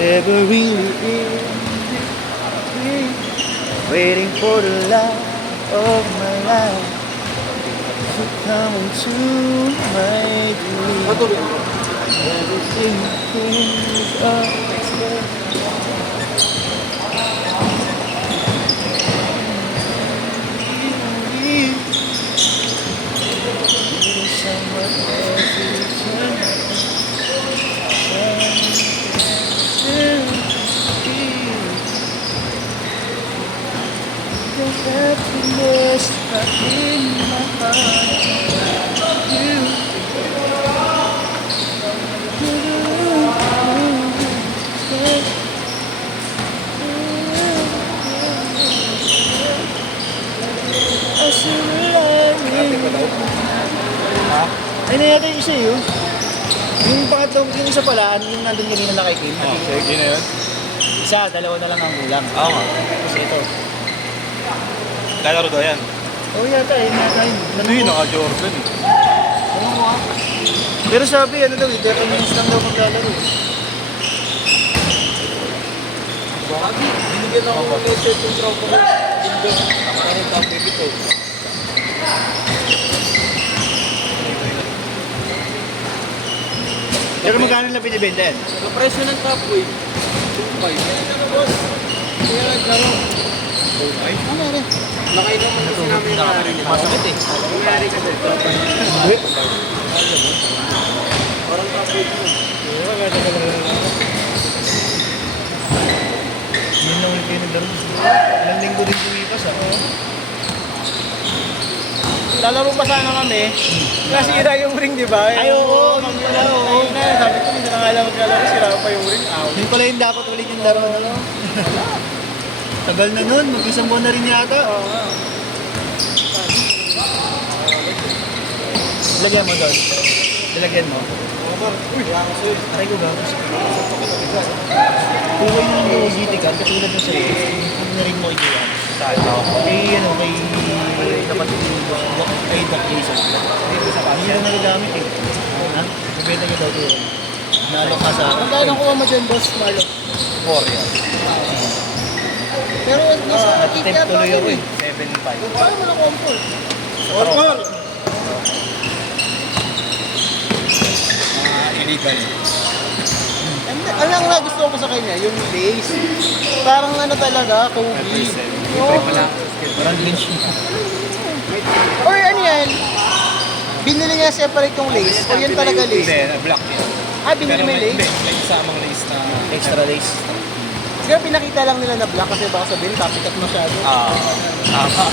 never really is. Waiting for the love of my life to come into my dreams. Everything is up. Happiness back in my heart. Ay na yata yung isa yun. Yung pangatong, yung isa pala, yung nandun kanina na kay Kim. Sige na yun. Isa, dalawa na lang ang kulang. Oo nga. Kasi ito. Lalaro daw yan. Oo yata, yun yata yun. Ano yun, naka-Jordan eh. Ano mo ah? Pero sabi, ano daw, 30 minutes lang daw maglalaro eh. Bakit? Binigyan ako ng letter yung tropa ko. Binigyan ako ng top ito. Pero magkano lang pinibenta yan? Ang presyo ng top weight, 2.5. Kaya nagkaroon. Ano rin? Nakailan mo kasi namin yung maaari nito. Masakit eh. Yung maaari kasi. Parang top weight mo. Yun lang ulit kayo naglaro. Ilang linggo din pumipas ako. Lalaro pa sana kami. Nasira yung ring, di ba? Ay, oo. Wala, oo. Sabi ko, hindi na nga alam maglalaro. Sira pa yung ring. Yun pala yung dapat ulit yung laro na lang. Tagal na nun, mag-isang buwan na rin yata. Oo nga. Lagyan mo doon. Lalagyan mo. Aray ko gagawin. Kung kayo nang gawagiti ka, katulad ng sa'yo, kung na rin mo iiwan. Kay ano, kay kapatid mo, kay Doc Jason. Hindi na nagagamit eh. Ha? Bibenta niyo daw doon. Nalok ka sa akin. Magkano kuha mo dyan, boss Marlo? 4 yan. Pero nasa Attempt tuloy ako eh. 7.5. Paano mo na-comfort? Illegal. Ano ang nagustuhan ko sa kanya? Yung lace. Parang ano talaga, Kobe. Parang bench niya. Or ano yan? Binili niya separate yung lace? O yan talaga Hindi, lace? black yan. Ah, binili mo yung Hindi, lace? may isamang lace na... Extra lace. Siguro pinakita lang nila na black kasi baka sabihin, copycat masyado. Tama.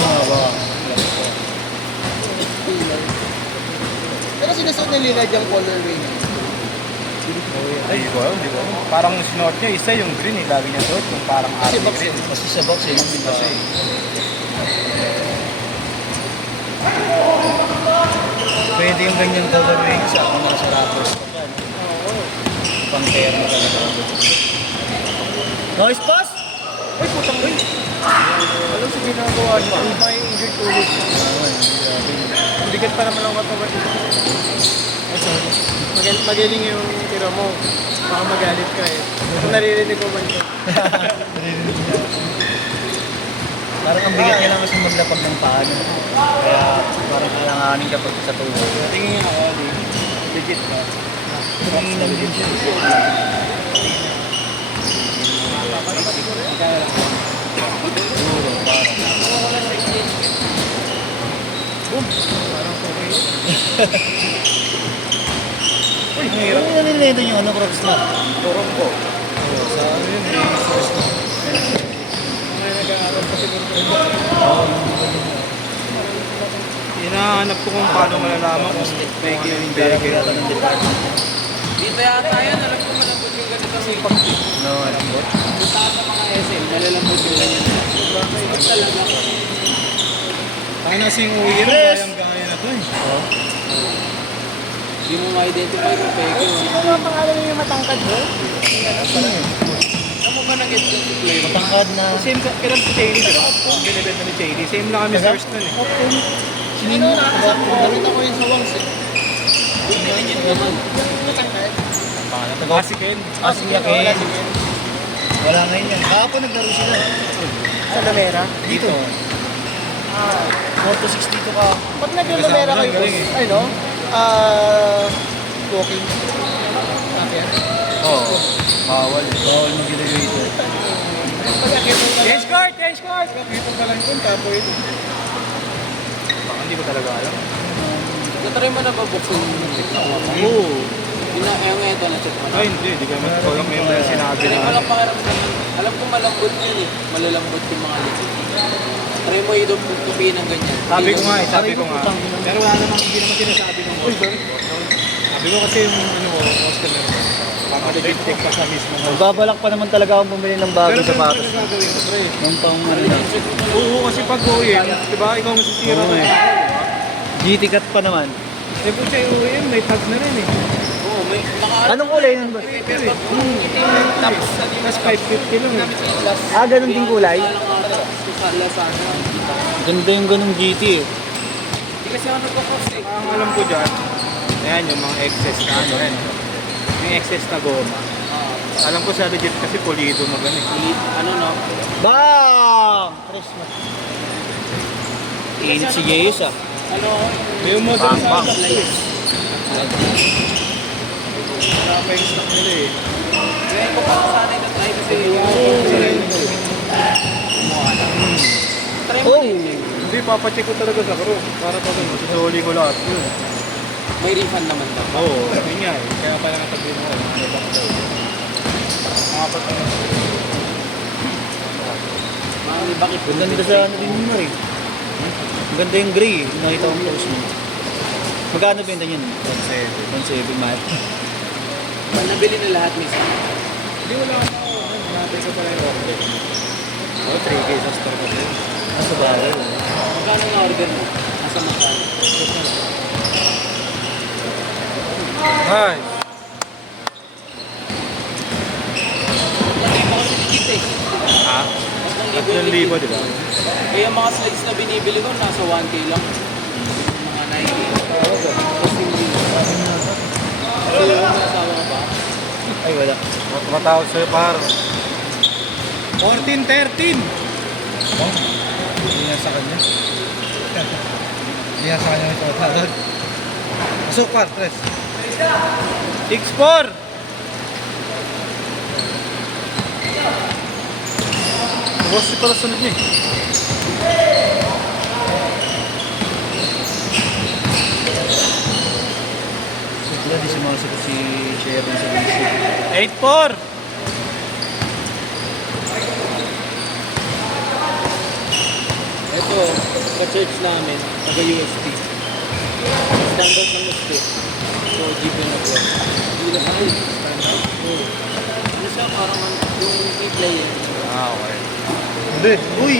Oo, baka. Pero sinusuot na nila yung colorway niya. Ay, di ba? Parang sinuot niya, isa yung green eh. Lagi niya suot, yung parang Kasi army box green. Kasi sa box eh. Kasi, Pwede yung ganyan colorway sa mga rappers. Pang-terno talaga. Noise pass! Uy, putang uy! Alam sa ginagawa niya, may injured ulit. Ang bigat pa naman ang katawan. Ay, sorry. Magaling yung tira mo. Baka magalit ka eh. Kung naririnig ko man ito. Parang ang bigat niya lang kasi maglapag ng paa niya. Kaya parang kailanganin kapag sa tulog. Tingin nga ako, digit ka. Tingin lang din siya. Siguro, parang. uy, hirap. Ano nilito yung ano, Crocs na? Toronto. Sa ano yun, first na. May nag-aaral pa siguro. Hinahanap ko kung paano malalaman kung may yung bagay. ng department. Dito yata yan, alam ko malambot yung ganito sa ipag. No, alam mo? Sa mga SM, nalalambot yung ganyan. Sobrang talaga. Tayo na sing uwi rin, gayang-gaya na to eh. Hindi mo ma-identify kung peke. Sino nga pangalan niya yung matangkad bro? Ano ba nag-get yung player? Matangkad na. Same ka, kailan si Chaley, di ba? Binibenta ni Chaley. Same lang kami first nun eh. Sino nakita ko yung sa Wangs eh. Yung pinigit naman. Yung matangkad. pangalan? Taga- Asiken. Asiken. Wala si Ken. Wala ngayon yan. Kahapon naglaro sila. Sa Lumera. Dito. 4 to 6 dito ka. Pag nag-Lumera kayo, Galing eh. ano, walking. Okay. Oo. Bawal. Bawal mag-elevator. Change court! Change court! Nakita pa lang yun, tapoy yun. Baka hindi ko talaga alam. Natry mo na ba buksan yung TikTok mo? Oo. Yung ito na chat mo. Ay, hindi. Hindi ko naman ko yung yung sinabi Try mo na. lang pakiramdam. Alam ko malambot yun eh. Malalambot yung mga likod. Try mo tupiin ng ganyan. Sabi ko nga eh, sabi ko nga. Pero wala namang, hindi naman sinasabi nung Sabi ko kasi yung ano ko, customer ko. Pang-detect pa sa mismo. Magbabalak pa naman talaga akong bumili ng bagong sapatos. gagawin ko, pre? Nung pang ano na. Oo, kasi pag uwiin, di ba, ikaw masisira Oo ka. eh. GT cut pa naman. Eh, kung siya uwiin, may tag na rin eh. Oo, may mga Anong kulay nun ba? tapos Mas 550 lang eh. Ah, ganun din kulay? sa Lazada. Ganda yung ganung GT eh. Hindi kasi ako nagpo-post eh. Ang alam ko dyan, ayan yung mga excess na ano rin. Yung excess na goma. Alam ko sa legit kasi pulido mo ganun eh. Ano no? Bang! Press na. Init si Jesus ah. Ano? Yung model sa Bang. marami yung stock nila eh. Ngayon ko pa sana yung try kasi kumuha na. Try mo Oh! din. Hindi, papacheck ko talaga sa crew. Para pag ano, susuli ko lahat yun. May refund naman daw. Oo, yun nga eh. Kaya pala natabi mo eh. Ano ba daw? Apat na Bakit? Ang ganda sa ano din mo rin. Ang ganda yung gray eh. Nakita kong post mo. Magkano benta niyan? 1.7 mahal. Nabili na lahat mismo. Hindi wala ako. Natin ko pala yung order. Oh, 3K sa store ko sa'yo. Nasa bagay. Magkano na order mo? Nasa magkano? Hi! Lagi pa kasi dikit eh. Ha? 3,000, di ba? Kaya yung mga slides na binibili ko, nasa 1K lang. Yung mga Nike. Kasi hindi. So, yung nasawa ka ba? Ay wala. Matawag sa'yo par. 14, 13! Hindi nga sa kanya. Hindi nga sa kanya ito. Pasok par, press. 6-4! Bukas si para sunod niya eh. Wala, di sumasagot si Sharon sa basic. 8-4! Ito, ka-church namin, taga-USP. Standard ng USP. So, jeep yung nag-work. Hindi na kami. Oo. Ano siya, parang yung play Ah, okay. Hindi. Uy!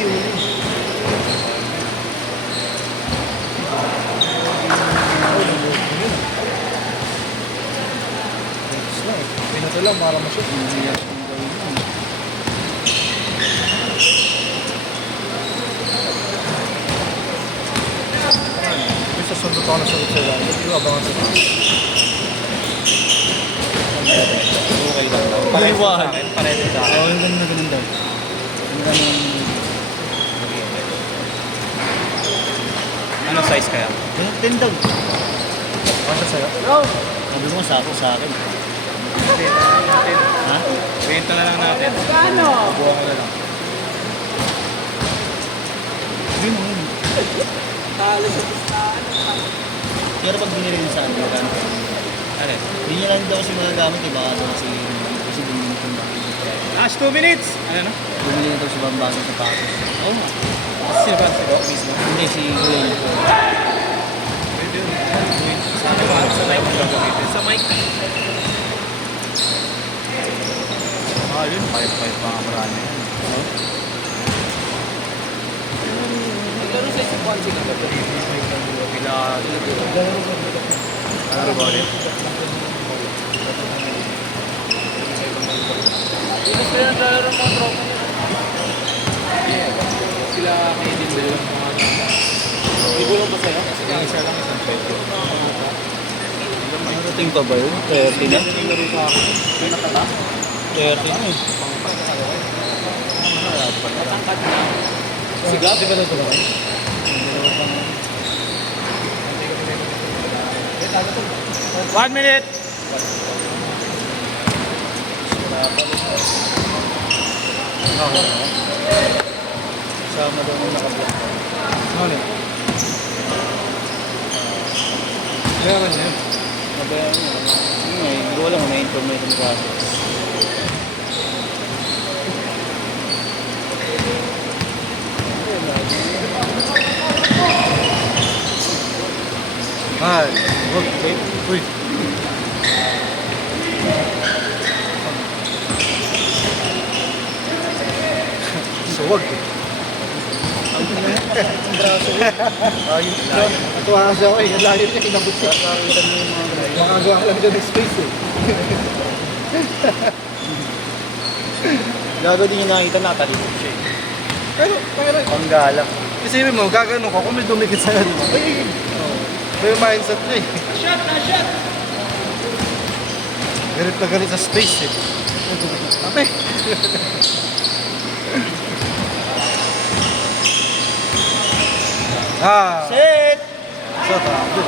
Pinato lang para mashoot. Yung sa sundo ko na sagot sa'yo. Yung abangan sa'yo. Okay lang daw. Pareho sa akin. Pareho sa akin. Oo, yung ganun na ganun daw. Yung ganun. Ano size kaya? Yung 10 daw. Ano sa'yo? Sabi mo sa akin. Benta na lang natin. Ha? Benta na lang natin. Ano? Buha ko na lang. Yun mo yun. Talo sa pustahan. Pero pag binili niya sa akin, magkano? Ano? Hindi niya lang daw kasi magagamit eh. Baka daw kasi bumili ko na. Last 2 minutes! Ano na? Bumili na daw si Bambang sa patos. Oo nga. Sino ba? Sino mismo? Hindi, si Kuya niya. Pwede yun. Sana ba? Sa live mo gagamitin. Sa mic. Yun. 5-5 pa marami. Naglaro sa isang kwansi ka ba? Pila. Ano ba ulit? Hindi na sila naglalaro mga tropa nila. Sila kayo din dalawa mga Hindi ko lang ba sa'yo? Yung isa lang isang pwede. Shooting pa ba yun? 30 na? Pinakata. 30 na eh. Matangkad na. Sigat? Di ba na ito naman? One minute! Sama daw nung nakablock. Ano yun? Kailangan niya. Nabayan mo. Yun nga, hindi ko alam kung may information process. Ay, wag. Uy. Suwag eh. Ayun. Natuwa kasi ako eh. Ang layo niya, inabot siya. Makagawa ka lang dyan ng space eh. Gago din yung nakita, natalipod siya eh. Pero, Panggalang. isipin mo, gagano ka kung may dumikit sa'yo, di ba? Ay, ito yung mindset niya eh. Shot na shot! Galit na galit sa space eh. Ate! Set! So, tapo.